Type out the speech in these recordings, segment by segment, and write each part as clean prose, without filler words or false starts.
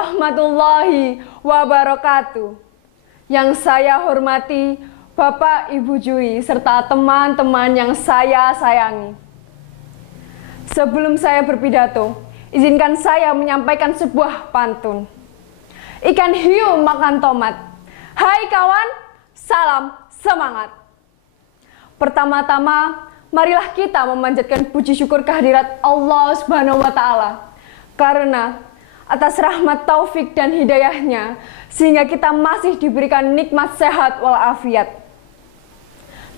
warahmatullahi wabarakatuh. Yang saya hormati Bapak Ibu Juri serta teman-teman yang saya sayangi. Sebelum saya berpidato, izinkan saya menyampaikan sebuah pantun. Ikan hiu makan tomat. Hai kawan, salam semangat. Pertama-tama, marilah kita memanjatkan puji syukur kehadirat Allah Subhanahu wa Ta'ala. Karena atas rahmat taufik dan hidayahnya, sehingga kita masih diberikan nikmat sehat walafiat.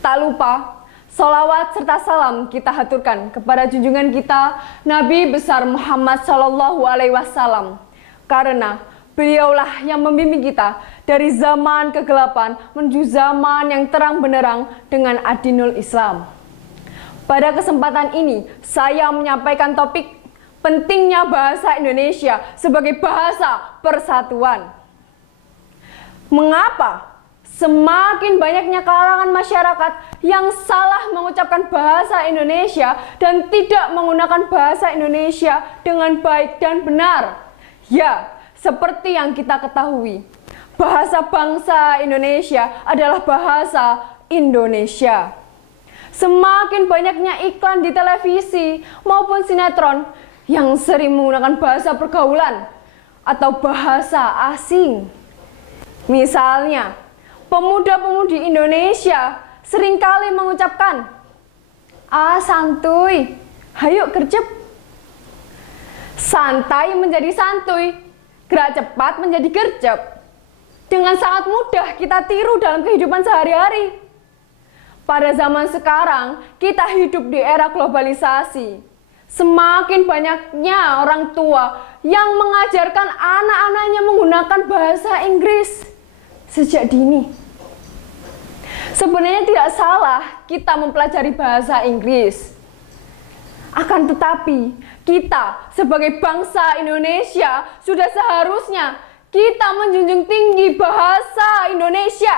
Tak lupa, sholawat serta salam kita haturkan kepada junjungan kita, Nabi besar Muhammad SAW. Karena beliaulah yang membimbing kita dari zaman kegelapan menuju zaman yang terang benderang dengan adinul Islam. Pada kesempatan ini, saya menyampaikan topik pentingnya bahasa Indonesia sebagai bahasa persatuan. Mengapa semakin banyaknya kalangan masyarakat yang salah mengucapkan bahasa Indonesia dan tidak menggunakan bahasa Indonesia dengan baik dan benar? Ya, seperti yang kita ketahui, bahasa bangsa Indonesia adalah bahasa Indonesia. Semakin banyaknya iklan di televisi maupun sinetron yang sering menggunakan bahasa pergaulan atau bahasa asing. Misalnya, pemuda-pemudi Indonesia seringkali mengucapkan, santuy, hayo gercep. Santai menjadi santuy, gerak cepat menjadi gercep. Dengan sangat mudah kita tiru dalam kehidupan sehari-hari. Pada zaman sekarang, kita hidup di era globalisasi. Semakin banyaknya orang tua yang mengajarkan anak-anaknya menggunakan bahasa Inggris sejak dini. Sebenarnya tidak salah kita mempelajari bahasa Inggris. Akan tetapi, kita sebagai bangsa Indonesia sudah seharusnya kita menjunjung tinggi bahasa Indonesia.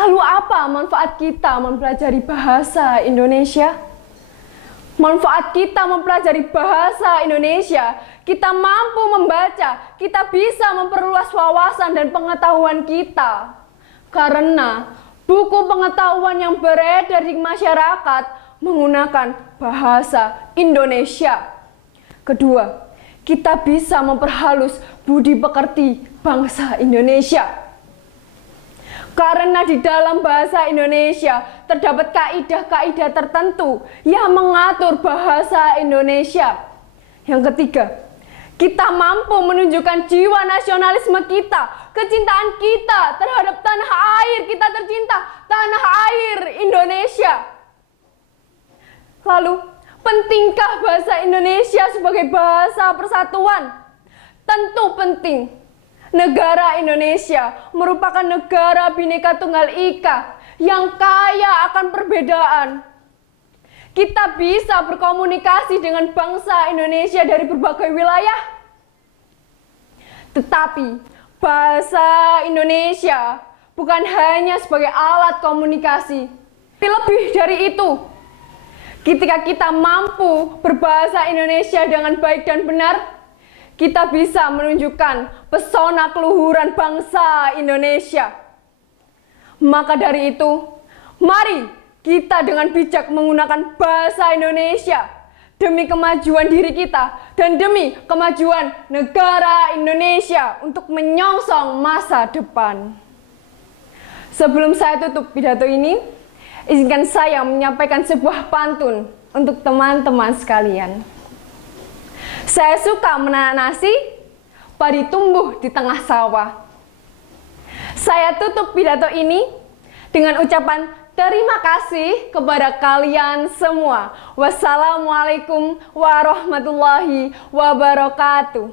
Lalu apa manfaat kita mempelajari bahasa Indonesia? Manfaat kita mempelajari bahasa Indonesia, kita mampu membaca, kita bisa memperluas wawasan dan pengetahuan kita. Karena buku pengetahuan yang beredar di masyarakat menggunakan bahasa Indonesia. Kedua, kita bisa memperhalus budi pekerti bangsa Indonesia. Karena di dalam bahasa Indonesia terdapat kaidah-kaidah tertentu yang mengatur bahasa Indonesia. Yang ketiga, kita mampu menunjukkan jiwa nasionalisme kita, kecintaan kita terhadap tanah air kita tercinta, tanah air Indonesia. Lalu, pentingkah bahasa Indonesia sebagai bahasa persatuan? Tentu penting. Negara Indonesia merupakan negara Bhinneka Tunggal Ika yang kaya akan perbedaan. Kita bisa berkomunikasi dengan bangsa Indonesia dari berbagai wilayah. Tetapi bahasa Indonesia bukan hanya sebagai alat komunikasi, tapi lebih dari itu. Ketika kita mampu berbahasa Indonesia dengan baik dan benar, kita bisa menunjukkan pesona keluhuran bangsa Indonesia. Maka dari itu, mari kita dengan bijak menggunakan bahasa Indonesia demi kemajuan diri kita dan demi kemajuan negara Indonesia untuk menyongsong masa depan. Sebelum saya tutup pidato ini, izinkan saya menyampaikan sebuah pantun untuk teman-teman sekalian. Saya suka menanak nasi, padi tumbuh di tengah sawah. Saya tutup pidato ini dengan ucapan terima kasih kepada kalian semua. Wassalamualaikum warahmatullahi wabarakatuh.